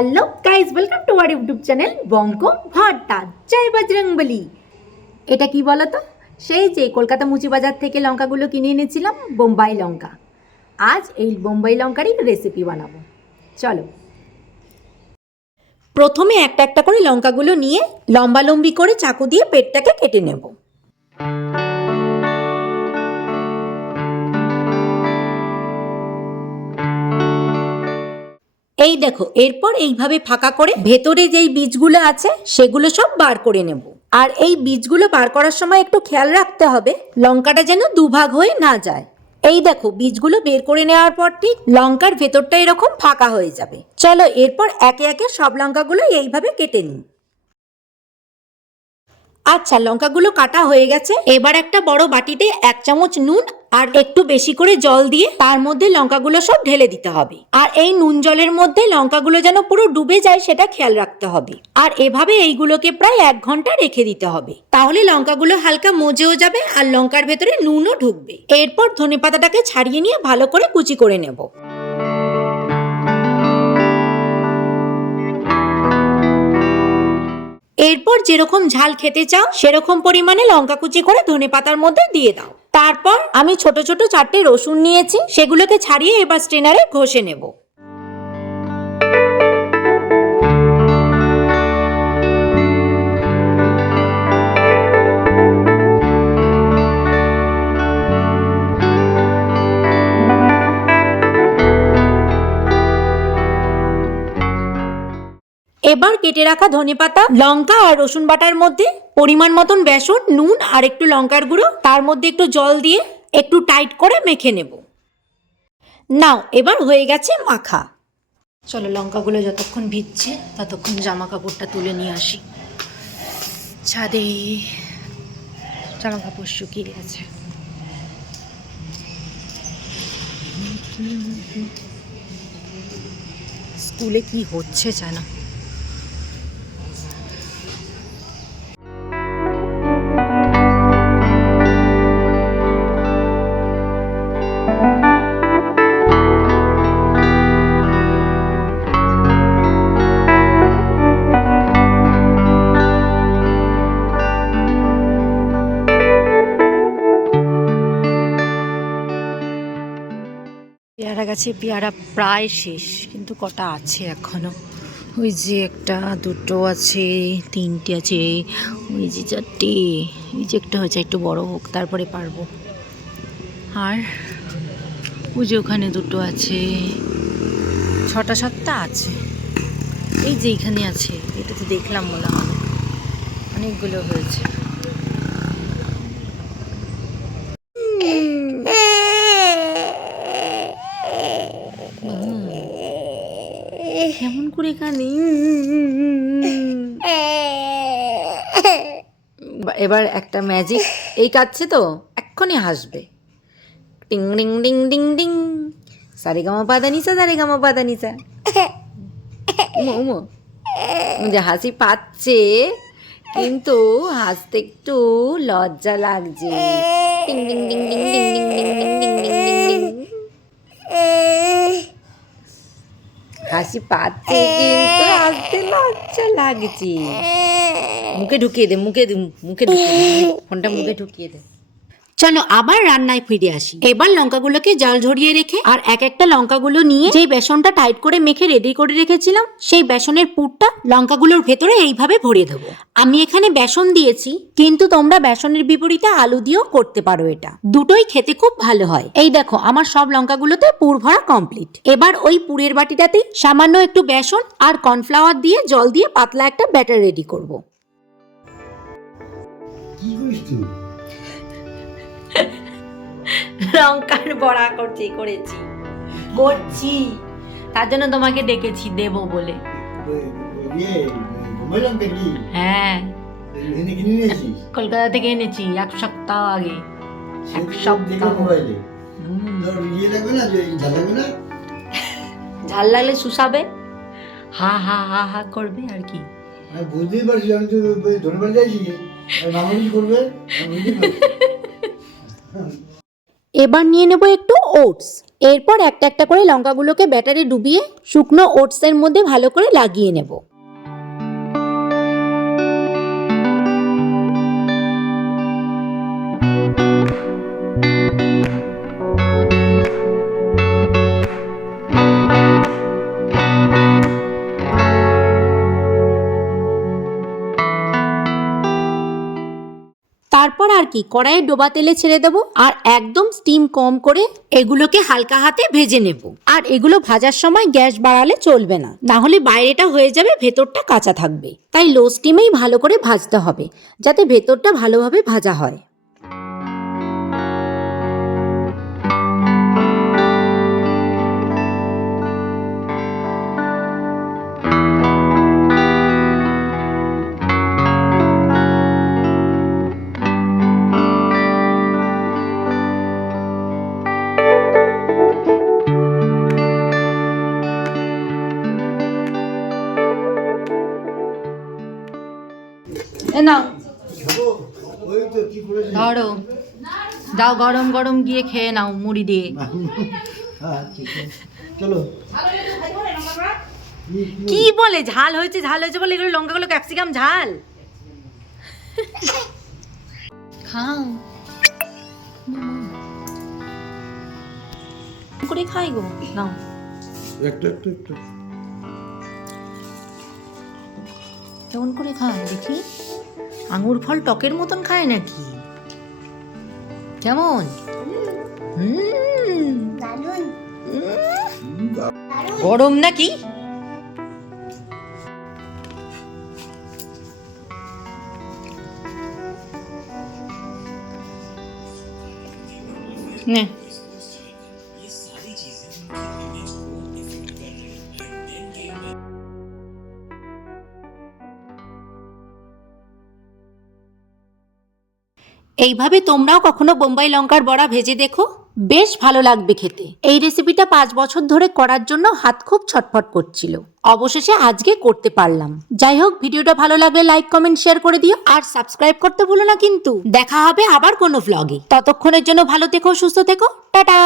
Hello guys welcome to our YouTube channel বঙ্ক ভর্তা জয় বজরংবলী এটা কি বলো তো সেই যে কলকাতা মুচি বাজার থেকে লঙ্কাগুলো কিনে এনেছিলাম, বোম্বাই লঙ্কা। আজ এই বোম্বাই লঙ্কারই রেসিপি বানাবো। চলো। প্রথমে একটা একটা করে লঙ্কাগুলো নিয়ে লম্বা লম্বি করে চাকু দিয়ে পেটটাকে কেটে নেব। এই দেখো, এরপর এইভাবে ফাঁকা করে ভেতরে যেই বীজগুলো আছে, সেগুলো সব বার করে নেব। আর এই বীজগুলো বার করার সময় একটু খেয়াল রাখতে হবে, লঙ্কাটা যেন দুভাগ হয়ে না যায়। এই দেখো, বীজগুলো বের করে নেওয়ার পর ঠিক লঙ্কার ভেতরটা এরকম ফাঁকা হয়ে যাবে। চলো, এরপর একে একে সব লঙ্কাগুলো এইভাবে কেটে নিই। আচ্ছা লঙ্কাগুলো কাটা হয়ে গেছে। এবার একটা বড় বাটিতে এক চামচ নুন আর একটু বেশি করে জল দিয়ে তার মধ্যে লঙ্কাগুলো সব ঢেলে দিতে হবে। আর এই নুন জলের মধ্যে লঙ্কাগুলো যেন পুরো ডুবে যায় সেটা খেয়াল রাখতে হবে। আর এভাবে এইগুলোকে প্রায় এক ঘণ্টা রেখে দিতে হবে। তাহলে লঙ্কাগুলো হালকা মজেও যাবে আর লঙ্কার ভেতরে নুনও ঢুকবে। এরপর ধনেপাতাটাকে ছাড়িয়ে নিয়ে ভালো করে কুচি করে নেব। এরপর যেরকম ঝাল খেতে চাও, সেরকম পরিমাণে লঙ্কা কুচি করে ধনে পাতার মধ্যে দিয়ে দাও। তারপর আমি ছোট ছোট চারটে রসুন নিয়েছি, সেগুলোকে ছাড়িয়ে এবার স্ট্রেনারে ঘষে নেব। এবার কেটে রাখা ধনেপাতা লঙ্কা আর রসুন বাটার মধ্যে পরিমাণ মতন বেসন, নুন আর একটু লঙ্কার গুঁড়ো, তার মধ্যে একটু জল দিয়ে একটু টাইট করে মেখে নেব। নাও, এবার হয়ে গেছে মাখা। চলো লঙ্কাগুলো যতক্ষণ ভিজছে, ততক্ষণ জামা কাপড়টা তুলে নিয়ে আসি। ছাদে জামা কাপড় শুকিয়ে গেছে। স্কুলে কি হচ্ছে জানা পেয়ারা গাছে পেয়ারা প্রায় শেষ, কিন্তু কটা আছে এখনও? ওই যে একটা, দুটো আছে, তিনটে আছে, ওই যে চারটে ওই যে একটা হয়েছে, একটু বড় হোক, তারপরে পারব। আর ওই যে ওখানে দুটো আছে, ছটা সাতটা আছে। এই যে এইখানে আছে, এটা তো দেখলাম মনে হয়। অনেকগুলো হয়েছে। কেমন করে কানে এবার একটা ম্যাজিক এই কাটছে তো এক্ষুনি হাসবে টিং ডিং ডিং ডিং ডিং সারে গামা পাদা নিসা সারে গামা পাদা উমো যে হাসি পাচ্ছে কিন্তু হাসতে একটু লজ্জা লাগছে টিং ডিং ডিং ডিং ডিং ডিং ডিং ডিং ডিং ডিং ডিং ডিং হাসি পাচ্ছে কিন্তু হাসতে লজ্জা লাগছে। মুখে ঢুকিয়ে দে মুখে মুখে ঢুকিয়ে দে। ফোনটা মুখে ঢুকিয়ে দে। চলো আবার রান্নায় ফিরে আসি। এবার লঙ্কাগুলোকে জল ঝরিয়ে রেখে আর এক একটা লঙ্কাগুলো নিয়ে যে বেসনটা টাইট করে মেখে রেডি করে রেখেছিলাম, সেই বেসনের পুরটা লঙ্কাগুলোর ভেতরে এইভাবে ভরে দেবো। আমি এখানে বেসন দিয়েছি, কিন্তু তোমরা বেসনের বিপরীতে আলু দিয়েও করতে পারো এটা। দুটোই খেতে খুব ভালো হয়। এই দেখো, আমার সব লঙ্কাগুলোতে পুর ভরা কমপ্লিট এবার ওই পুরের বাটিটাতেই সামান্য একটু বেসন আর কর্নফ্লাওয়ার দিয়ে জল দিয়ে পাতলা একটা ব্যাটার রেডি করব। লঙ্কার বড়া করছি করেছি। করছি। তার জন্য তোমাকে ডেকেছি দেব বলে। হ্যাঁ। কলকাতা থেকে এনেছি এক সপ্তাহ আগে। এক সপ্তাহ। ঝাল লাগলে শুষাবে? হা হা হা হা করবে আর কি। বুঝতেই পারছি আমি তো যাইছি। করবে? এবার নিয়ে নেব একটু ওটস। এরপর একটা একটা করে লঙ্কাগুলোকে ব্যাটারে ডুবিয়ে শুকনো ওটসের মধ্যে ভালো করে লাগিয়ে নেব। কি? কড়াইয়ে ডোবা তেলে ছেড়ে দেবো আর একদম স্টিম কম করে এগুলোকে হালকা হাতে ভেজে নেব। আর এগুলো ভাজার সময় গ্যাস বাড়ালে চলবে না। না হলে বাইরেটা হয়ে যাবে, ভেতরটা কাঁচা থাকবে। তাই লো স্টিমেই ভালো করে ভাজতে হবে, যাতে ভেতরটা ভালোভাবে ভাজা হয়। ধরো দাও গরম গরম গিয়ে খেয়ে নাও মুড়ি দিয়ে। চলো। কি বলে? ঝাল হয়েছে ঝাল হয়েছে বলে এগুলো লঙ্কাগুলো ক্যাপসিকাম ঝাল। খাও। করে খাই গো নাও একটু একটু একটু। কেমন করে খায় দেখি? আঙুর ফল টকের মতন খায় নাকি? কেমন? গরম নাকি? নে। এইভাবে তোমরাও কখনো বোম্বাই লঙ্কার বড়া ভেজে দেখো? বেশ ভালো লাগবে খেতে। এই রেসিপিটা পাঁচ বছর ধরে করার জন্য হাত খুব ছটফট করছিল। অবশেষে আজকে করতে পারলাম। যাই হোক, ভিডিওটা ভালো লাগলে লাইক কমেন্ট শেয়ার করে দিও আর সাবস্ক্রাইব করতে ভুলো না কিন্তু। দেখা হবে আবার কোনো ভ্লগে ততক্ষণের জন্য ভালো থেকো, সুস্থ থেকো। টাটা!